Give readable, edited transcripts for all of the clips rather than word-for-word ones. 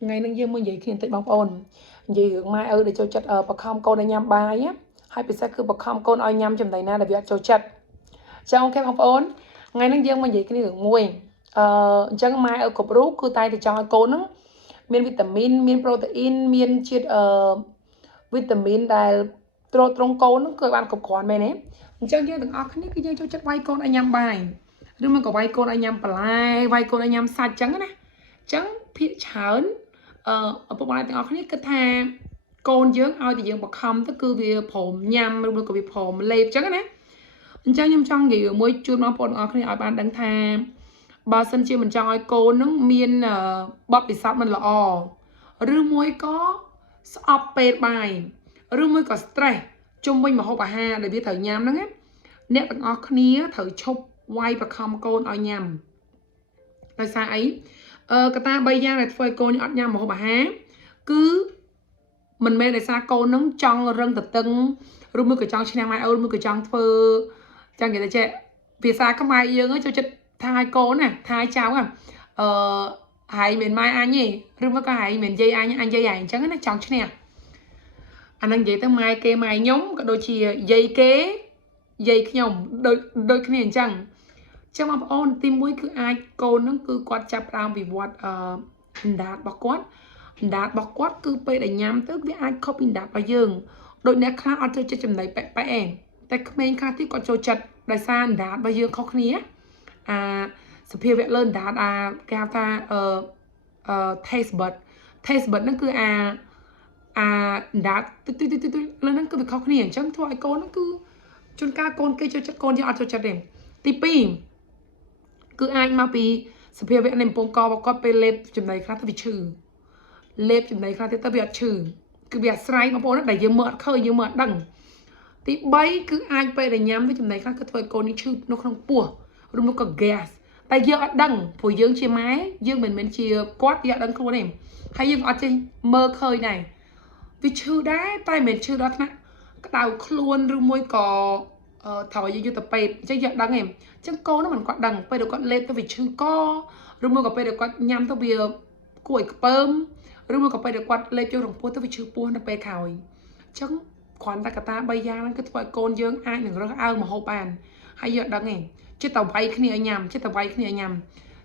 ngày nay dương mới vậy khi tụi bóng ồn gì hướng mai để cho chặt ở bậc không con nhâm bài á hai bị sao cứ bậc không con oi nhâm chấm tay na để việc cho chặt trong cái bóng ồn ngày nay dương mới vậy cái hướng mùi chẳng mai ở cột rú cứ tay thì cho con nó miên vitamin miên protein miên chiết vitaminដែលត្រត្រង់កូនហ្នឹងគឺបានគ្រប់គ្រាន់មែនទេអញ្ចឹងយើងទាំងអស់គ្នាគឺយើងចូលចិត្តវាយកូនឲ្យញ៉ាំបាយឬមិនក៏វាយកូនឲ្យញ៉ាំបន្លែវាយកូនឲ្យញ៉ាំសាច់អញ្ចឹងណាអញ្ចឹងភាគច្រើនឪពុកម្ដាយទាំងអស់គ្នាគិតថាកូនយើងឲ្យតែយើងបខំទៅគឺវាព្រមញ៉ាំឬក៏វាព្រមលេបអញ្ចឹងណាអញ្ចឹងខ្ញុំចង់និយាយមួយជូនបងប្អូនទាំងអស់គ្នាឲ្យបានដឹងថាបើសិនជាមិនចង់ឲ្យកូនហ្នឹងមានបទពិសោធន៍មិនល្អឬមួយក៏ស្អប់ពេលបាយឬមួយក៏ stress ជុំវិញម្ហូបអាហារដែលវាត្រូវញ៉ាំហ្នឹងណាអ្នកទាំងអស់គ្នាត្រូវឈប់វាយបខំកូនឲ្យញ៉ាំដោយសារអីកត្តា3យ៉ាងដែលធ្វើឲ្យកូនអត់ញ៉ាំម្ហូបអាហារគឺមិនមែនដោយសារកូនហ្នឹងចង់រឹងតឹងឬមួយក៏ចង់ឈ្នះម៉ែអូនមួយក៏ចង់ធ្វើចឹងគេទៅចេះភាសាខ្មែរយើងចូលចិត្តថាឲ្យកូនណាថាឲ្យចៅហើយមិនម៉ែអញទេឬមកក៏ហើយមិននិយាយអញនិយាយឯងអញ្ចឹងណាចង់ឈ្នះអានឹងនិយាយទៅម៉ែគេម៉ែខ្ញុំក៏ដូចជាយាយគេយាយខ្ញុំដូចគ្នាអញ្ចឹងចឹងបងប្អូនទី1គឺអាចកូនហ្នឹងគឺគាត់ចាប់ផ្ដើមវិវត្តអណ្ដាតរបស់គាត់អណ្ដាតរបស់គាត់គឺពេលដែលញ៉ាំទៅវាអាចខុសពីអណ្ដាតរបស់យើងដូចអ្នកខ្លះអត់ចូលចិត្តចំណីប៉ែប៉ែឯងតែក្មេងខ្លះទៀតគាត់ចូលចិត្តដោយសារអណ្ដាតរបស់យើងខុសគ្នាសភាវៈលើអណ្ដាតគេហៅថាtaste bud ហ្នឹងគឺអណ្ដាតលើហ្នឹងគឺវាខុសគ្នាអញ្ចឹងធ្វើឲ្យកូនហ្នឹងគឺជួនកាលកូនគេចូលចិត្តកូនយើងអត់ចូលចិត្តទេទី2គឺអាចមកពីសភាវៈនៃបំពង់ករបស់គាត់ពេលលេបចំណីខ្លះទៅវាឈឺលេបចំណីខ្លះទៀតទៅវាអត់ឈឺគឺវាអាស្រ័យបងប្អូនដែលយើងមើលអត់ឃើញយើងមើលអត់ដឹងទី3គឺអាចពេលដែលញ៉ាំទៅចំណីខ្លះគឺធ្វើឲ្យកូននេះឈឺនៅក្នុងពោះឬមកក៏ gas តែយើងអត់ដឹងព្រោះយើងជាម៉ែយើងមិនមែនជាគាត់យើងអត់ដឹងខ្លួនទេហើយយើងអត់ចេះមើលឃើញដែរវាឈឺដែរតែមិនមែនឈឺដល់ថ្នាក់ក្តៅខ្លួនឬមួយក៏ត្រូវយើងយកទៅពេទ្យអញ្ចឹងយើងអត់ដឹងទេអញ្ចឹងកូនហ្នឹងមិនគាត់ដឹងពេលដែលគាត់លេបទៅវាឈឺកឬមួយក៏ពេលដែលគាត់ញ៉ាំទៅវាគួរឲ្យខ្ពើមឬមួយក៏ពេលដែលគាត់លេបចូលរងពោះទៅវាឈឺពោះនៅពេលក្រោយអញ្ចឹងគ្រាន់តែកត្តា3យ៉ាងហ្នឹងគឺធ្វើឲ្យកូនយើងអាចនឹងរើសអើងម្ហូបបានហើយយើងអត់ដឹងទេចិត្តតែវាយគ្នាឲ្យញ៉ាំចិត្តតែវាយគ្នាឲ្យញ៉ាំ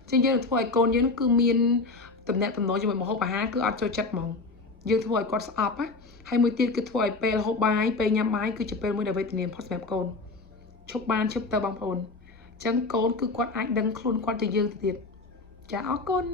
អញ្ចឹងយើងធ្វើឲ្យកូនយើងគឺមានតំណែងតំណងជាមួយម្ហូបអាហារគឺអត់ចូលចិត្តហ្មងយើងធ្វើឲ្យគាត់ស្អប់ណាហើយមួយទៀតគឺធ្វើឲ្យពេលហូបបាយពេលញ៉ាំបាយគឺជាពេលមួយដែលវេទនាផុតសម្រាប់កូនឈប់បានឈប់ទៅបងប្អូនអញ្ចឹងកូនគឺគាត់អាចដឹងខ្លួនគាត់ជាយើងទៅទៀតចាអរគុណ